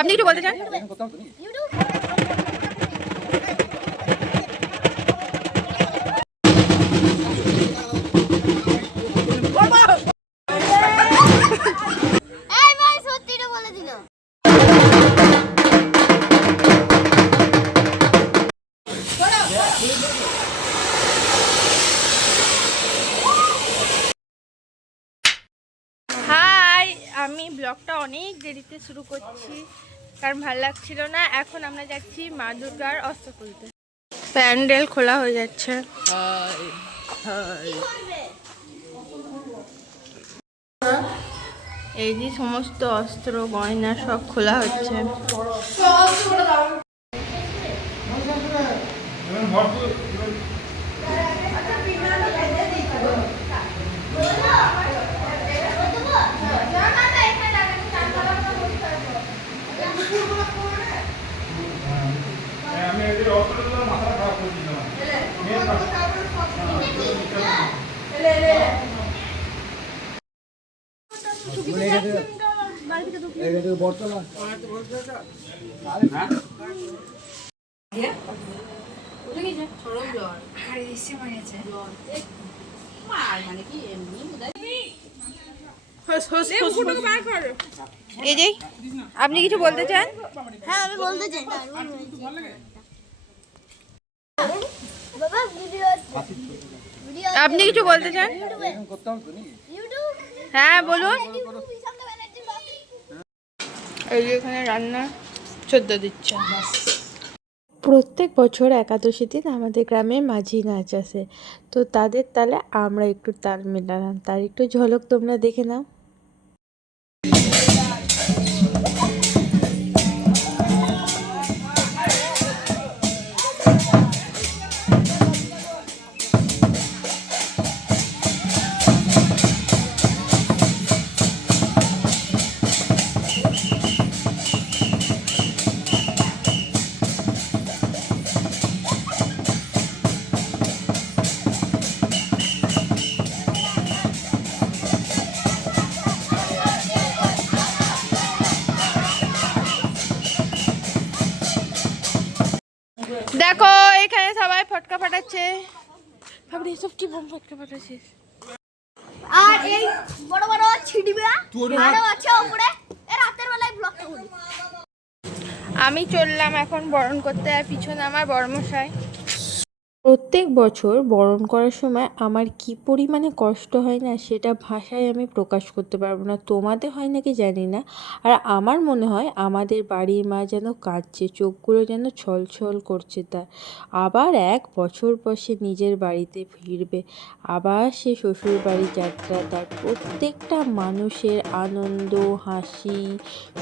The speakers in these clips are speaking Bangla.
আপনি কিছু বলতে চান? হাই, আমি ব্লগটা অনেক দেরিতে শুরু করছি কারণ ভালো লাগছিল না। এখন আমরা যাচ্ছি মা দুর্গার অষ্টকূলতে। প্যান্ডেল খোলা হয়ে যাচ্ছে। এই যে সমস্ত অস্ত্র গয়না সব খোলা হচ্ছে। এই যে আপনি কিছু বলতে চান? হ্যাঁ, আমি বলতে চাই। আপনি কিছু বলতে চান? হ্যাঁ বলুন। এই যে এখানে রান্না চোদ্দ দিচ্ছে। প্রত্যেক বছর একাদশী দিন আমাদের গ্রামে মাঝি নাচ আসে, তো তাদের তালে আমরা একটু তাল মেলালাম, তার একটু ঝলক তোমরা দেখে নাও। দেখো এখানে সবাই ফটকা ফাটাচ্ছে। ভাবি সব কি বোম ফটকা ফাটাচ্ছিস? আর এই বড় বড় ছিড়িবে আরো আছে উপরে এ রাতের বেলায় ব্লগটা করি। আমি চললাম এখন বরণ করতে, আর পিছনে আমার বড়মশাই। প্রত্যেক বছর বরণ করার সময় আমার কি পরিমাণে কষ্ট হয় না, সেটা ভাষায় আমি প্রকাশ করতে পারবো না। তোমাদের হয় নাকি জানি না, আর আমার মনে হয় আমাদের বাড়ির মা যেন কাঁদছে, চোখগুলো যেন ছলছল করছে। তার আবার এক বছর পর সে নিজের বাড়িতে ফিরবে, আবার সে শ্বশুর বাড়ির যাত্রা। তার প্রত্যেকটা মানুষের আনন্দ, হাসি,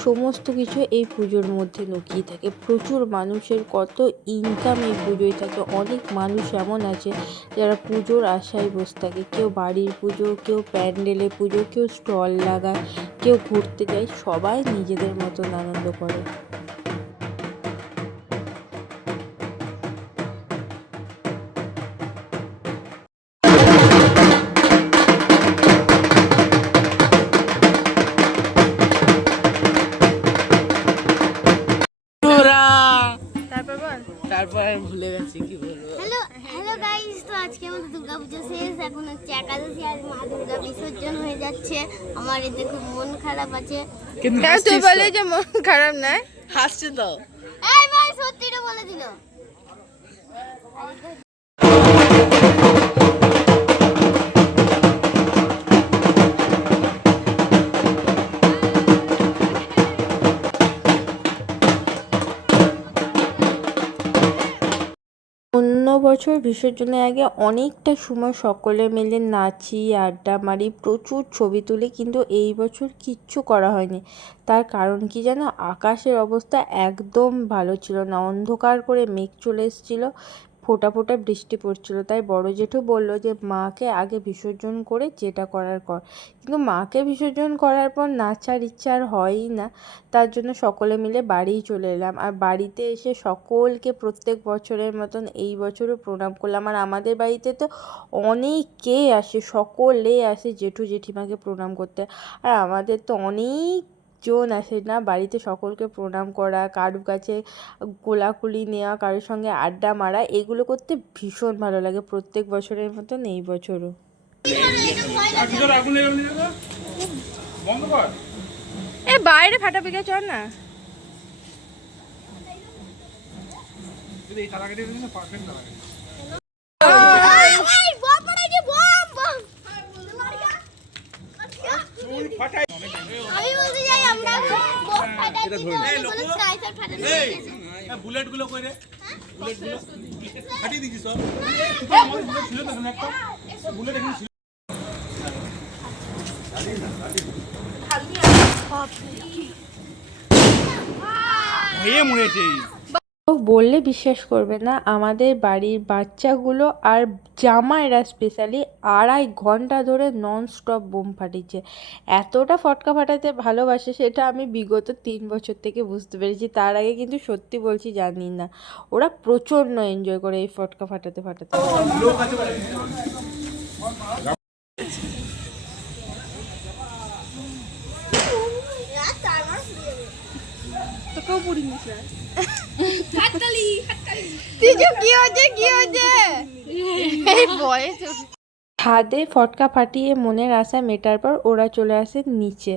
সমস্ত কিছু এই পুজোর মধ্যে লুকিয়ে থাকে। প্রচুর মানুষের কত ইনকাম এই পুজোয় থাকে। অনেক মানুষ এমন আছে যারা পুজোর আশায় বসে থাকে। কেউ বাড়ির পুজো, কেউ প্যান্ডেলে পুজো, কেউ স্টল লাগায়, কেউ ঘুরতে যায়, সবাই নিজেদের মতন আনন্দ করে। তারপর বল। তারপর আমি ভুলে গেছি কি বলবো। হ্যালো হ্যালো গাইস, তো আজকে আমাদের দুর্গাপুজো শেষ, এখন হচ্ছে একাদশী আর মা দুর্গা বিসর্জন হয়ে যাচ্ছে। আমার এতে খুব মন খারাপ আছে। কিন্তু তুই বলে যে মন খারাপ নাই, হাসছে তো। এই ভাই সত্যিটা বলে দিল। অন্য বছর বিসর্জনের আগে অনেকটা সময় সকলে মিলে নাচি, আড্ডা মারি, প্রচুর ছবি তুলি, কিন্তু এই বছর কিচ্ছু করা হয়নি। তার কারণ কি জানো? আকাশের অবস্থা একদম ভালো ছিল না, অন্ধকার করে মেঘ চলে এসেছিলো, ফোঁটা ফোঁটা বৃষ্টি পড়ছিল। তাই বড় জেঠু বলল যে মাকে আগে বিসর্জন করে যেটা করার কর, কিন্তু মাকে বিসর্জন করার পর নাচার ইচ্ছা আর হয়ই না। তার জন্য সকলে মিলে বাড়িই চলে এলাম, আর বাড়িতে এসে সকলকে প্রত্যেক বছরের মতন এই বছরও প্রণাম করলাম। আর আমাদের বাড়িতে তো অনেকেই আসে, সকলে আসে জেঠু জেঠিমাকে প্রণাম করতে। আর আমাদের তো অনেক একজন আসে না বাড়িতে সকলকে প্রণাম করা, কারুর কাছে কোলাকুলি নেওয়া, কারোর সঙ্গে আড্ডা মারা, এগুলো করতে ভীষণ ভালো লাগে প্রত্যেক বছরের মতন এই বছরও। এ বাইরে ফাটা পেকে চল না। আমি বলতে চাই আমরা বোম ফাটাচ্ছি বলে স্কাই শট ফাটানো হয়েছে। বুলেট গুলো কই রে বুলেট গুলো ফাটিয়ে দিছিস সব বুলেট ছিল তো একটা বুলেট এখানে ছিল হয়ে মরেছে। ও বললে বিশ্বাস করবে না, আমাদের বাড়ির বাচ্চাগুলো আর জামাইরা স্পেশালি 2.5 ঘন্টা ধরে নন স্টপ বোম ফাটিয়েছে। এতটা ফটকা ফাটাতে ভালোবাসে সেটা আমি বিগত 3 বছর থেকে বুঝতে পেরেছি। তার আগে কিন্তু সত্যি বলছি জানি না। ওরা প্রচণ্ড এনজয় করে এই ফটকা ফাটাতে ফাটাতে। ছাদে ফটকা ফাটিয়ে মনের আশা মেটার পর ওরা চলে আসে নিচে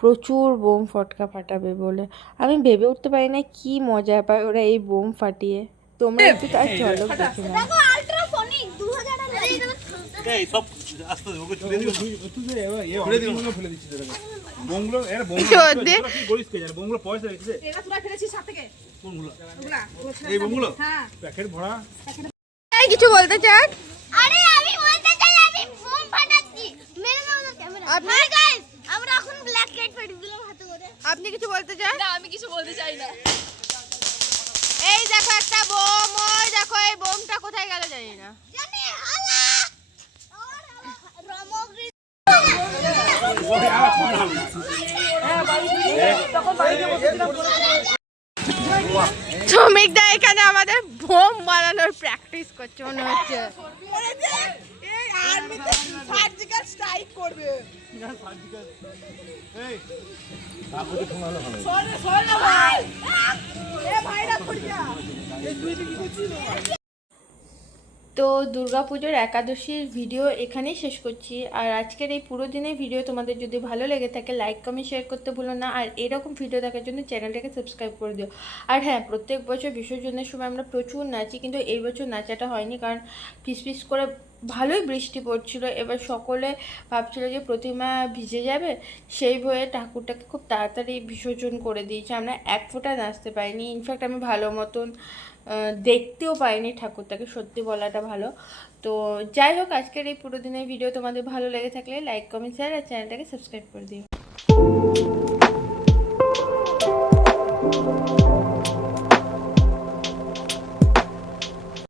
প্রচুর বোম ফটকা ফাটাবে বলে। আমি ভেবে উঠতে পারি না কি মজা পায় ওরা এই বোম ফাটিয়ে। তোমরা একটু তার ঝলক দেখে নাও। দেখো আল্ট্রাসনিক 2000 টাকা এই সব আস্তে ওকে ছুড়ে দিও তুই এবার ছুড়ে দিও না ফেলে দিছিস দেখো বোমগুলো এর বোমগুলো কি করিস কে জানে বোমগুলো পয়সা রেখেছে এরা তোরা ফেলেছিস সাথে থেকে কোনগুলো ওগুলা এই বোমগুলো হ্যাঁ প্যাকেট ভরা এই কিছু বলতে চান? আরে আমি বলতে চাই আমি বোম ফাটাচ্ছি মেরে দাও না ক্যামেরা আপনি গাইস আমরা এখন ব্ল্যাক লাইট ফাটিয়ে দিলাম হাতে করে। আপনি কিছু বলতে চান? না আমি কিছু বলতে চাই না। এই দেখো একটা বোম, ওই দেখো এই বোমটা কোথায় গেল জানি না। জানি আল্লাহ আর রমগ্রি শ্রমিকদা এখানে আমাদের বোম বানানোর প্র্যাকটিস করছে মনে হচ্ছে। এই আর্মিতে সার্জিক্যাল স্ট্রাইক করবে এই কাপড়ে ঠোঙালো ভালো সরে সরে না ভাই এ ভাইরা করিয়া তো দুর্গাপুজোর একাদশীর ভিডিও এখানেই শেষ করছি। আর আজকের এই পুরো দিনের ভিডিও তোমাদের যদি ভালো লেগে থাকে লাইক কমেন্ট শেয়ার করতে ভুলো না। আর এরকম ভিডিও দেখার জন্য চ্যানেলটাকে সাবস্ক্রাইব করে দিও। আর হ্যাঁ, প্রত্যেক বছর বিসর্জনের সময় আমরা প্রচুর নাচি, কিন্তু এই বছর নাচাটা হয়নি কারণ ফিস করে ভালোই বৃষ্টি পড়ছিল। এবার সকলে ভাবছিল যে প্রতিমা ভিজে যাবে, সেই ভয়ে ঠাকুরটাকে খুব তাড়াতাড়ি বিসর্জন করে দিয়েছে। আমরা এক ফোঁটা নাচতে পারিনি। ইনফ্যাক্ট আমি ভালো মতন দেখতেও পাইনি ঠাকুরটাকে, সত্যি বলাটা ভালো। তো যাই হোক, আজকের এই পুরো দিনের ভিডিও তোমাদের ভালো লেগে থাকলে লাইক কমেন্ট শেয়ার আর চ্যানেলটাকে সাবস্ক্রাইব করে দিও।